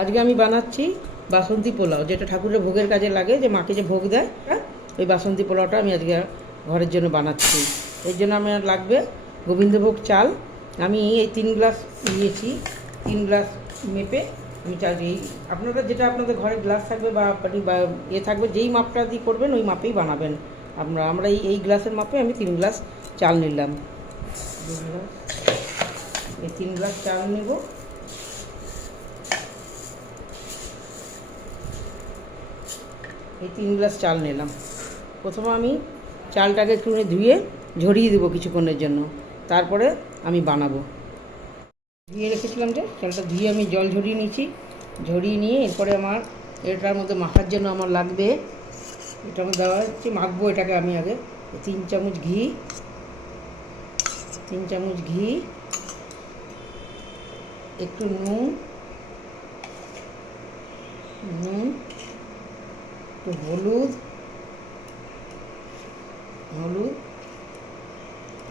আজকে আমি বানাচ্ছি বাসন্তী পোলাও, যেটা ঠাকুরের ভোগের কাজে লাগে, যে মাকে যে ভোগ দেয়, ওই বাসন্তী পোলাওটা আমি আজকে ঘরের জন্য বানাচ্ছি। এর জন্য আমার লাগবে গোবিন্দভোগ চাল। আমি এই 3 গ্লাস নিয়েছি, 3 গ্লাস মেপে আমি চাল। এই আপনারা যেটা আপনাদের ঘরে গ্লাস থাকবে বা থাকবে, যেই মাপটা দিয়ে করবেন ওই মাপেই বানাবেন। আমরা এই গ্লাসের মাপে আমি 3 গ্লাস চাল নিলাম। এই 3 গ্লাস চাল নেব। এই 3 গ্লাস চাল নিলাম। প্রথমে আমি চালটাকে একটু ধুয়ে ঝরিয়ে দেবো কিছুক্ষণের জন্য, তারপরে আমি বানাবো। ধুয়ে রেখেছিলাম, যে চালটা ধুয়ে আমি জল ঝরিয়ে নিয়েছি। ঝরিয়ে নিয়ে এরপরে আমার এটার মধ্যে মাখার জন্য আমার লাগবে, এটার মধ্যে দেওয়া হচ্ছে, মাখবো এটাকে আমি আগে 3 চামচ ঘি, 3 চামচ ঘি, একটু নুন, একটু হলুদ,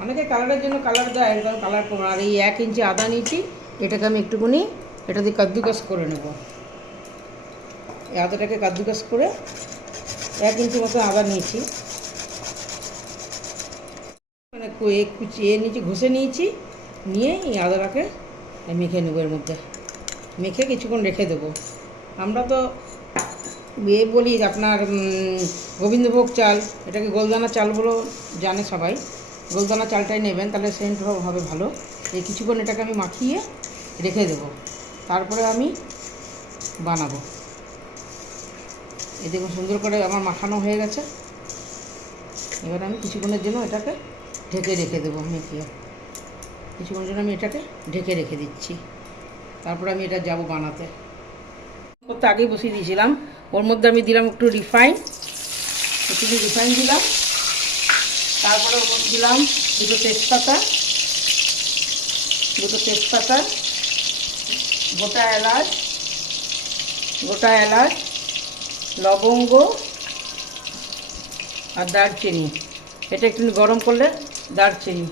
অনেকে কালারের জন্য কালার দেয়, একদম কালার করবো। আর এই 1 ইঞ্চি আদা নিয়েছি, এটাকে আমি একটুখানি এটা দিয়ে কাদ্দুকাস করে নেব। এই আদাটাকে কাদ্দুকাস করে 1 ইঞ্চি মতো আদা নিয়েছি, মানে কুচিয়ে নিয়েছি, ঘষে নিয়েছি। নিয়ে এই আদাটাকে মেখে নেবো, এর মধ্যে মেখে কিছুক্ষণ রেখে দেবো। আমরা তো বলি আপনার গোবিন্দভোগ চাল, এটাকে গোলদানা চাল বলে জানে সবাই। গোলদানা চালটাই নেবেন, তাহলে সেন্ট হবে ভালো। এই কিছুক্ষণ এটাকে আমি মাখিয়ে রেখে দেবো, তারপরে আমি বানাবো। এই দেখুন সুন্দর করে আমার মাখানো হয়ে গেছে। এবার আমি কিছুক্ষণের জন্য এটাকে ঢেকে রেখে দেবো। মেখিয়ে কিছুক্ষণের জন্য আমি এটাকে ঢেকে রেখে দিচ্ছি, তারপরে আমি এটা যাব বানাতে। করতে আগেই বসিয়ে দিয়েছিলাম। ওর মধ্যে আমি দিলাম একটু রিফাইন দিলাম। তারপরে ওর মধ্যে দিলাম দুটো তেজপাতা, গোটা এলাচ, লবঙ্গ আর দারচিনি। এটা একটু গরম করলে, দারচিনি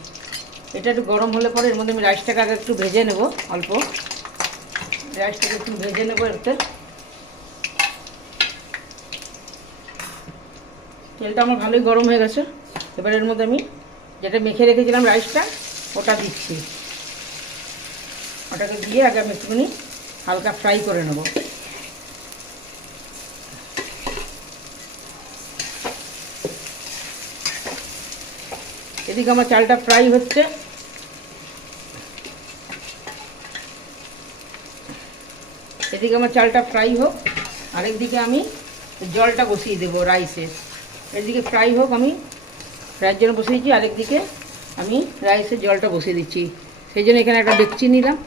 এটা একটু গরম হলে পরে এর মধ্যে আমি রাইসটাকে আগে একটু ভেজে নেব। অল্প রাইসটাকে একটু ভেজে নেবো। এতে তেলটা আমার ভালোই গরম হয়ে গেছে। এবার এর মধ্যে আমি যেটা মেখে রেখেছিলাম রাইসটা, ওটা দিচ্ছি। ওটাকে দিয়ে আগে আমি একটুখানি হালকা ফ্রাই করে নেব। এদিকে আমার চালটা ফ্রাই হচ্ছে। হোক, আরেকদিকে আমি জলটা বসিয়ে দেবো রাইসে। এদিকে ফ্রাই হোক, আমি ফ্রাইয়ের জন্য বসিয়েছি, আরেকদিকে আমি রাইসের জলটা বসিয়ে দিচ্ছি। সেই জন্য এখানে একটা ডেকচি নিলাম।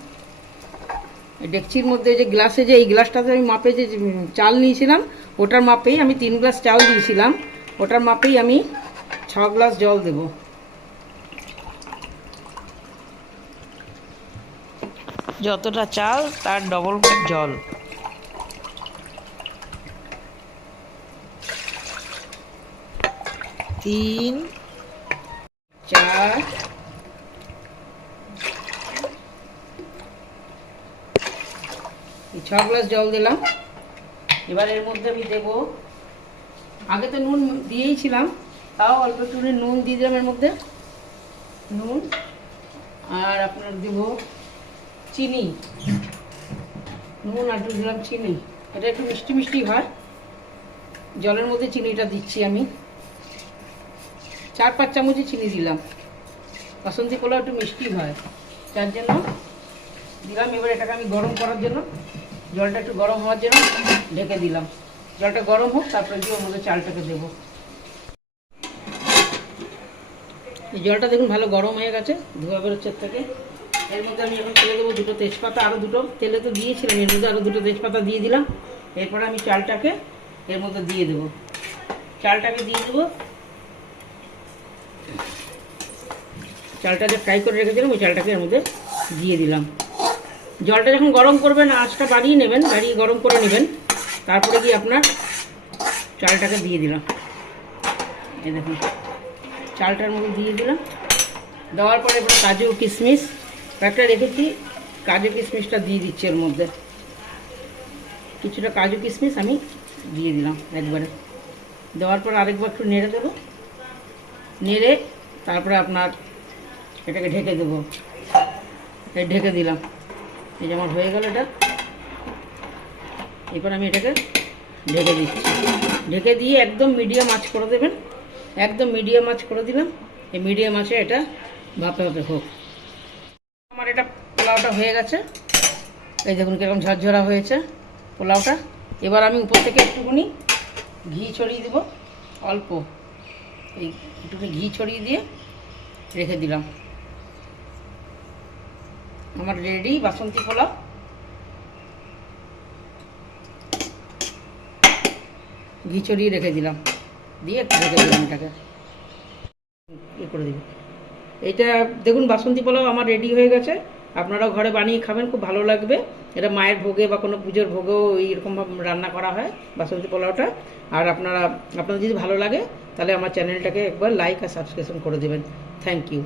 এই ডেকচির মধ্যে যে গ্লাসে, যে এই গ্লাসটাতে আমি মাপে যে চাল নিয়েছিলাম, ওটার মাপেই আমি 3 গ্লাস চাল দিয়েছিলাম, ওটার মাপেই আমি 6 গ্লাস জল দেব। যতটা চাল তার ডবল জল। তিন, 4, 6 গ্লাস জল দিলাম। এবার এর মধ্যে আমি দেবো, আগে তো নুন দিয়েইছিলাম, তাও অল্প একটু নুন দিয়ে দিলাম এর মধ্যে, নুন। আর আপনার দেবো চিনি, নুন আর একটু দিলাম চিনি। এটা একটু মিষ্টি মিষ্টি হয়, জলের মধ্যে চিনিটা দিচ্ছি আমি। 4-5 চামচই চিনি দিলাম। বাসন্তী পোলাও একটু মিষ্টি হয়, তার জন্য দিলাম। এবার এটাকে আমি গরম করার জন্য, জলটা একটু গরম হওয়ার জন্য ঢেকে দিলাম। জলটা গরম হোক, তারপরে দিয়ে ওর মধ্যে চালটাকে দেবো। এই জলটা দেখুন ভালো গরম হয়ে গেছে, ধোয়া বেরোচ্ছে থেকে। এর মধ্যে আমি এখন তেলে দেবো 2টো তেজপাতা, আরও 2টো, তেলে তো দিয়েছিলাম, এর মধ্যে আরও 2টো তেজপাতা দিয়ে দিলাম। এরপরে আমি চালটাকে এর মধ্যে দিয়ে দেবো। চালটা যে ফ্রাই করে রেখেছিলাম, ওই চালটাকে এর মধ্যে দিয়ে দিলাম। জলটা যখন গরম করবেন, আঁচটা বাড়িয়ে নেবেন, গরম করে নেবেন। তারপরে গিয়ে আপনার চালটাকে দিয়ে দিলাম। এই দেখুন চালটার মধ্যে দিয়ে দিলাম। দেওয়ার পরে এবার কাজু কিশমিশ একটা রেখেছি, কাজু কিশমিশটা দিয়ে দিচ্ছি এর মধ্যে। কিছুটা কাজু কিশমিশ আমি দিয়ে দিলাম একবারে। দেওয়ার পর আরেকবার একটু নেড়ে দেবো, নেড়ে তারপরে আপনার এটাকে ঢেকে দেবো। ঢেকে দিলাম, এই যে আমার হয়ে গেল এটা। এরপর আমি এটাকে ঢেকে দিচ্ছি। ঢেকে দিয়ে একদম মিডিয়াম আঁচ করে দেবেন, একদম মিডিয়াম আঁচ করে দিলাম। এই মিডিয়াম আঁচে এটা ভাপে ভাপে হোক। আমার এটা পোলাওটা হয়ে গেছে, এই দেখুন কীরকম ঝরঝরা হয়েছে পোলাওটা। এবার আমি উপর থেকে একটুখানি ঘি ছড়িয়ে দেবো, অল্প এই একটুখানি ঘি ছড়িয়ে দিয়ে রেখে দিলাম। আমার রেডি বাসন্তী পোলাও। ঘি ছড়িয়ে রেখে দিলাম, দিয়ে একটু রেখে দিলাম এটাকে করে দিবি। এটা দেখুন বাসন্তী পোলাও আমার রেডি হয়ে গেছে। আপনারাও ঘরে বানিয়ে খাবেন, খুব ভালো লাগবে। এটা মায়ের ভোগে বা কোনো পুজোর ভোগেও এইরকমভাবে রান্না করা হয় বাসন্তী পোলাওটা। আর আপনাদের যদি ভালো লাগে তাহলে আমার চ্যানেলটাকে একবার লাইক আর সাবস্ক্রিপশন করে দেবেন। Thank you.